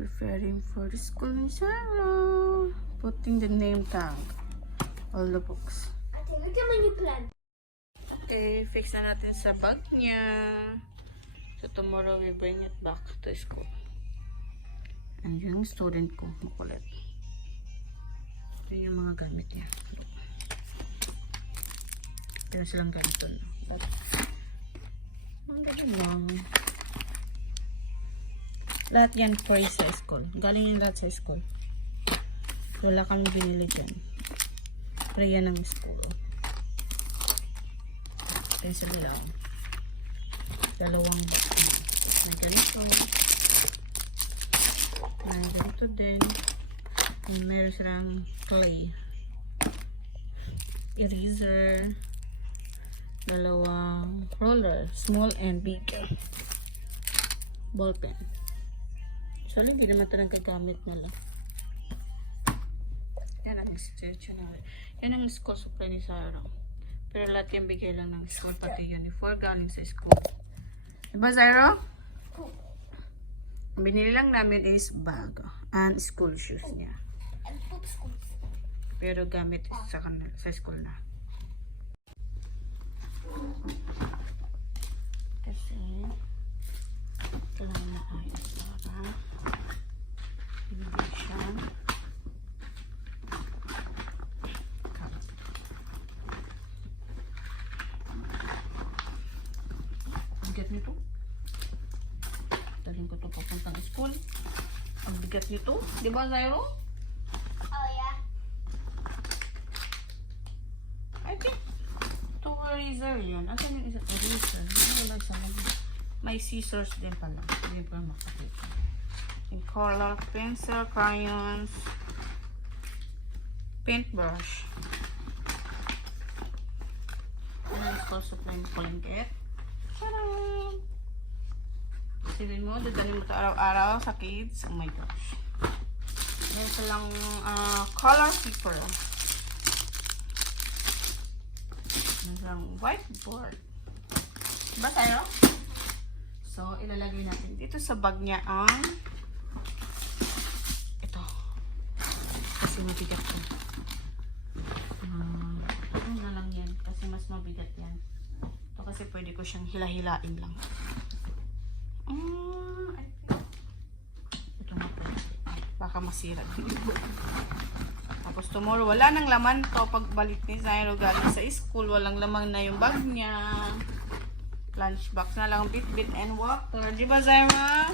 Preparing for the school ni Sarah. Putting the name tag. All the books. Ate, look at my new plan. Okay, fix na natin sa bag niya. So tomorrow we bring it back to school. And yung student ko, makulit. Yun yung mga gamit niya. Pero silang gamit doon. But, ang galing lang. Lahat yan free sa school. Galing yung lahat sa school. Wala kami binili dyan. Free yan ng school. Pencil lang. Dalawang may ganito. May ganito din. And meron silang clay. Eraser. Dalawang roller. Small and big. Ball pen. So, hindi naman ito nagagamit nila. Yan ang stationery. Yan ang school supply ni Sarah. Pero lahat yung bigay lang ng school, pati uniform galing sa school. Diba, Sarah? Ang binili lang namin is bag and school shoes niya. And poop school. Pero gamit sa kanila, sa school na. Kasi, kailangan na ayos para hindi siya kalat. Bigat nito. Dalhin ko ito papuntang school. Ang bigat nito. Diba, Zairo? Oh, yeah. I think ito eraser yun. Asan yung isa? Eraser. Wala isa lang. May scissors din pala. Hindi ko lang makakita. In color, pencil, crayons, paintbrush. And then school supply mo palengket. Tadaan! Silin mo, dadalhin mo ito araw-araw sa kids. Oh my gosh. Meron silang color paper. Meron silang whiteboard. Diba tayo? So, ilalagay natin dito sa bag niya ang ito. Kasi mabigat yan. Ito na lang yan. Kasi mas mabigat yan. Ito kasi pwede ko siyang hila-hilain lang. Ito na pwede. Baka masira. Tapos tomorrow, wala nang laman to. Pagbalik ni Zairo galing sa school, walang laman na yung bag niya. Lunchbox na lang, bit-bit and water. Diba, Zaira?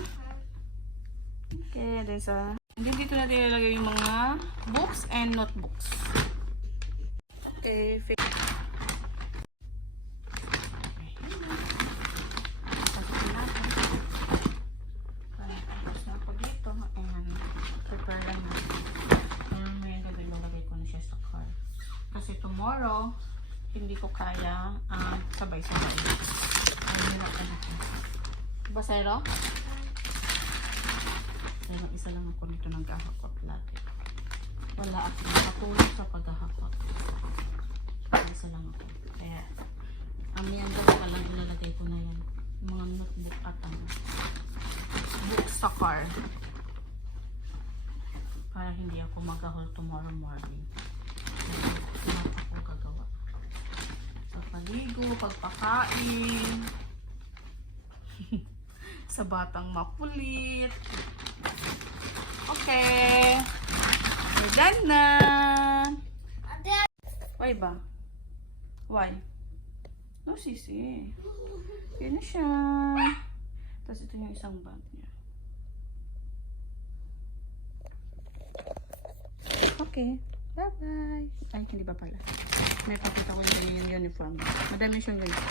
Okay, then sa... Hindi dito natin ilalagay yung mga books and notebooks. Okay, fix. Pasukin natin. Tapos na po dito. And prepare lang natin. Ngayon may ilalagay ko na siya sa car. Kasi tomorrow, hindi ko kaya sabay-sabay. Hirap na ako. Diba, Sarah? Pero isa lang ako nito naghahakot lagi. Wala ako nakatulog sa paghahakot. Isa lang ako. Kaya, amiyang gawin ka lang ilalagay ko na yan. Mga notebook at book sa car. Para hindi ako magahol tomorrow morning. Lahat ako gagawa. Sa paligo, pagpakain. Sa batang makulit. Okay. We're done na. Why ba? Why? No, sisi. Yan na siya. Tapos ito yung isang bag niya. Okay. Bye-bye. Ay, hindi ba pala? May pakita ko yung uniform. Madami siyang ganyan.